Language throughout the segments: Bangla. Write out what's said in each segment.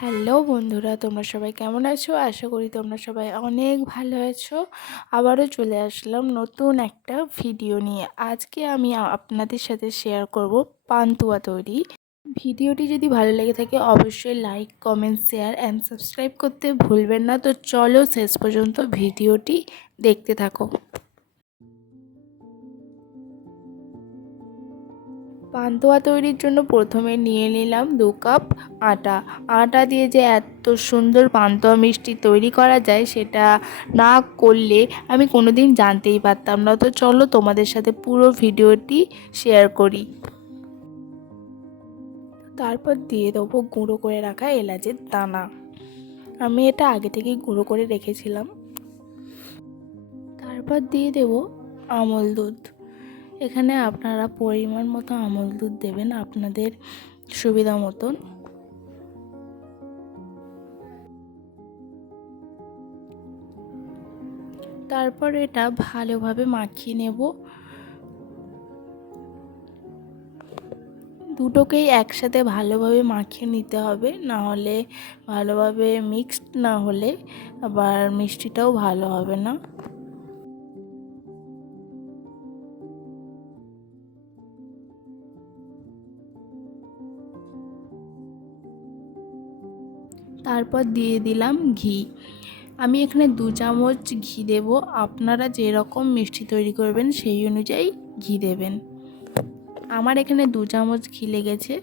হ্যালো বন্ধুরা, তোমরা সবাই কেমন আছো? আশা করি তোমরা সবাই অনেক ভালো আছো। আবারও চলে আসলাম নতুন একটা ভিডিও নিয়ে। আজকে আমি আপনাদের সাথে শেয়ার করব পান্তুয়া তৈরি। ভিডিওটি যদি ভালো লেগে থাকে, অবশ্যই like comment share and subscribe করতে ভুলবেন না। তো চলো শেষ পর্যন্ত ভিডিওটি দেখতে থাকো। পান্তোয়া তৈরির জন্য প্রথমে নিয়ে নিলাম দু কাপ আটা। আটা দিয়ে যে এত সুন্দর পান্তোয়া মিষ্টি তৈরি করা যায় সেটা না করলে আমি কোনো দিন জানতেই পারতাম না। তো চলো তোমাদের সাথে পুরো ভিডিওটি শেয়ার করি। তারপর দিয়ে দেবো গুঁড়ো করে রাখা এলাচের দানা। আমি এটা আগে থেকেই গুঁড়ো করে রেখেছিলাম। তারপর দিয়ে দেব আমল দুধ। এখানে আপনারা পরিমাণ মতো আমল দুধ দেবেন আপনাদের সুবিধা মতন। তারপর এটা ভালোভাবে মাখিয়ে নেব। দুটোকেই একসাথে ভালোভাবে মাখিয়ে নিতে হবে, না হলে ভালোভাবে মিক্সড না হলে আবার মিষ্টিটাও ভালো হবে না। তারপর দিয়ে দিলাম ঘি। আমি এখানে দু চামচ ঘি দেব। আপনারা যেরকম মিষ্টি তৈরি করবেন সেই অনুযায়ী ঘি দেবেন। আমার এখানে দু চামচ ঘি লেগেছে।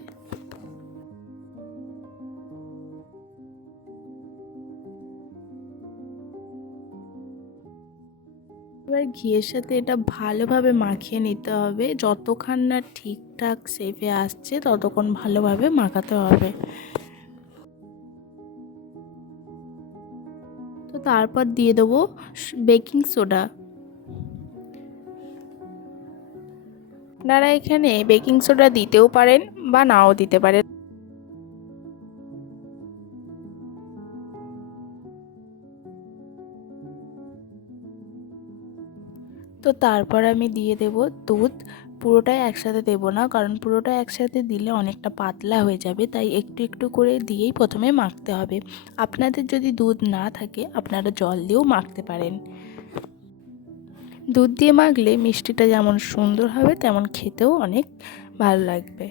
এবার ঘিয়ের সাথে এটা ভালোভাবে মাখিয়ে নিতে হবে। যতক্ষণ না ঠিকঠাক শেপে আসছে, ততক্ষণ ভালোভাবে মাখাতে হবে। তো তারপর দিয়ে দেবো বেকিং সোডা। আপনারা এখানে বেকিং সোডা দিতেও পারেন বা নাও দিতে পারেন। তো তারপর আমি দিয়ে দেব দুধ। পুরোটাই একসাথে দেব না, কারণ পুরোটা একসাথে দিলে অনেকটা পাতলা হয়ে যাবে, তাই একটু একটু করে দিয়েই প্রথমে মাখতে হবে। আপনাদের যদি দুধ না থাকে, আপনারা জল দিয়েও মাখতে পারেন। দুধ দিয়ে মাখলে মিষ্টিটা যেমন সুন্দর হবে, তেমন খেতেও অনেক ভালো লাগবে।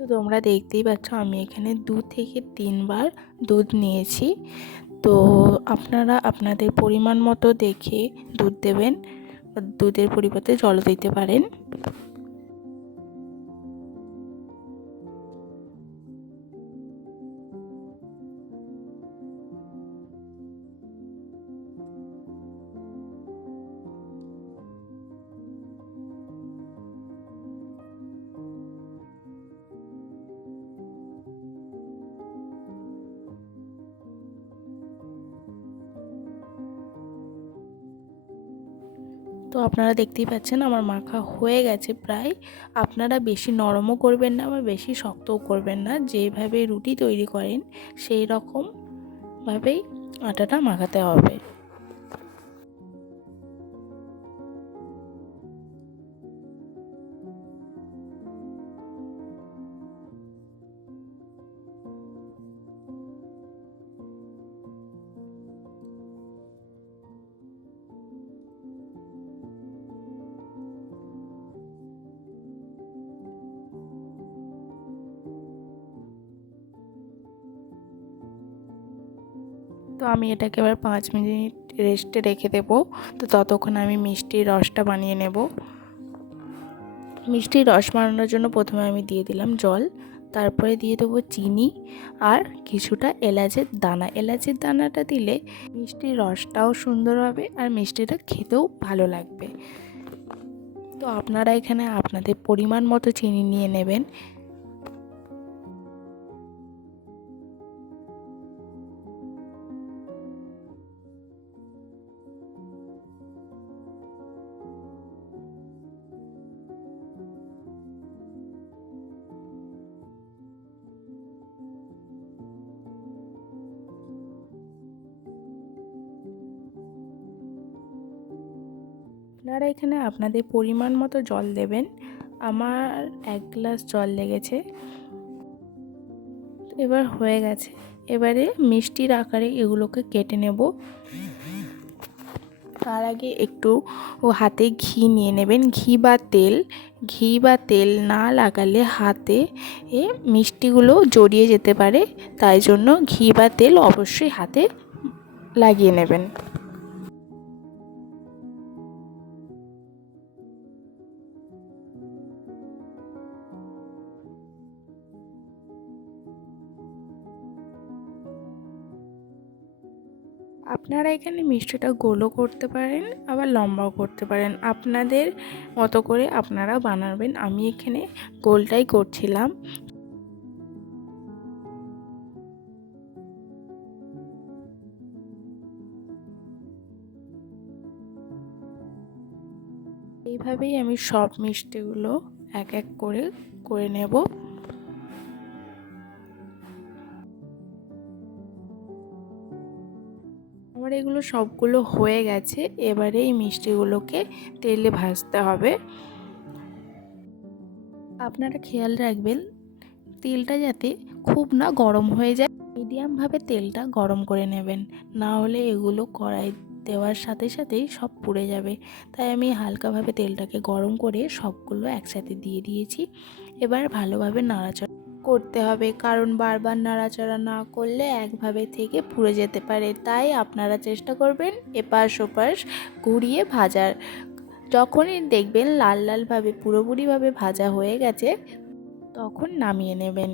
তো তোমরা দেখতেই পাচ্ছ আমি এখানে দু থেকে তিনবার দুধ নিয়েছি। তো আপনারা আপনাদের পরিমাণ মতো দেখে দুধ দেবেন দুধের পরিবর্তে জল দিতে পারেন। আপনারা দেখতেই পাচ্ছেন আমার মাখা হয়ে গেছে প্রায়। আপনারা বেশি নরমও করবেন না বা বেশি শক্তও করবেন না। যেভাবে রুটি তৈরি করেন সেই রকমভাবেই আটাটা মাখাতে হবে। তো আমি এটাকে এবার পাঁচ মিনিট রেস্টে রেখে দেবো। তো ততক্ষণ আমি মিষ্টির রসটা বানিয়ে নেব। মিষ্টির রস বানানোর জন্য প্রথমে আমি দিয়ে দিলাম জল, তারপরে দিয়ে দেবো চিনি আর কিছুটা এলাচের দানা। এলাচের দানাটা দিলে মিষ্টির রসটাও সুন্দর হবে আর মিষ্টিটা খেতেও ভালো লাগবে। তো আপনারা এখানে আপনাদের পরিমাণ মতো চিনি নিয়ে নেবেন। আপনারা এখানে আপনাদের পরিমাণ মতো জল দেবেন। আমার এক গ্লাস জল লেগেছে। এবার হয়ে গেছে। এবারে মিষ্টির আকারে এগুলোকে কেটে নেব। তার আগে একটু ও হাতে ঘি নিয়ে নেবেন। ঘি বা তেল। ঘি বা তেল না লাগালে হাতে এ মিষ্টিগুলো জড়িয়ে যেতে পারে। তাই জন্য ঘি বা তেল অবশ্যই হাতে লাগিয়ে নেবেন। আপনারা এখানে মিষ্টিটা গোলও করতে পারেন, আবার লম্বাও করতে পারেন। আপনাদের মতো করে আপনারা বানাবেন। আমি এখানে গোলটাই করছিলাম। এইভাবেই আমি সব মিষ্টিগুলো এক এক করে করে নেব। আমার এগুলো সবগুলো হয়ে গেছে। এবারে এই মিষ্টিগুলোকে তেলে ভাজতে হবে। আপনারা খেয়াল রাখবেন, তেলটা যাতে খুব না গরম হয়ে যায়, মিডিয়ামভাবে তেলটা গরম করে নেবেন। না হলে এগুলো কড়াই দেওয়ার সাথে সাথেই সব পুড়ে যাবে। তাই আমি হালকাভাবে তেলটাকে গরম করে সবগুলো একসাথে দিয়ে দিয়েছি। এবার ভালোভাবে নাড়াচাড়া করতে হবে। কারণ বারবার নাড়াচাড়া না করলে একভাবে থেকে পুড়ে যেতে পারে। তাই আপনারা চেষ্টা করবেন এপাশ ওপাশ ঘুরিয়ে ভাজার। যখনই দেখবেন লাল লালভাবে, পুরোপুরিভাবে ভাজা হয়ে গেছে, তখন নামিয়ে নেবেন।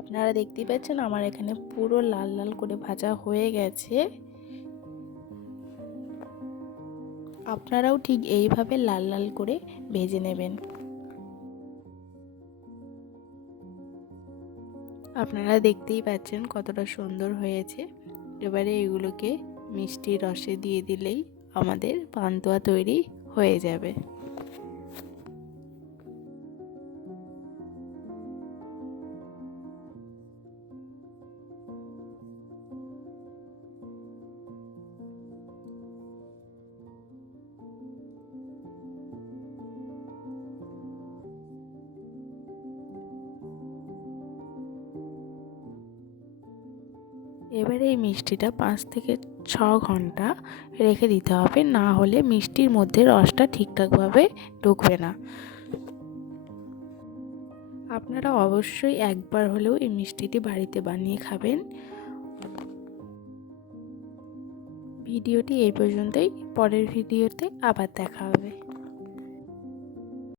আপনারা দেখতেই পাচ্ছেন আমার এখানে পুরো লাল লাল করে ভাজা হয়ে গেছে। আপনারাও ঠিক এইভাবে লাল লাল করে ভেজে নেবেন। আপনারা দেখতেই পাচ্ছেন কতটা সুন্দর হয়েছে। এবারে এগুলোকে মিষ্টি রসে দিয়ে দিলেই আমাদের পান্তুয়া তৈরি হয়ে যাবে। এবারে এই মিষ্টিটা পাঁচ থেকে ছ ঘণ্টা রেখে দিতে হবে। না হলে মিষ্টির মধ্যে রসটা ঠিকঠাকভাবে ঢুকবে না। আপনারা অবশ্যই একবার হলেও এই মিষ্টিটি বাড়িতে বানিয়ে খাবেন। ভিডিওটি এই পর্যন্তই। পরের ভিডিওতে আবার দেখা হবে।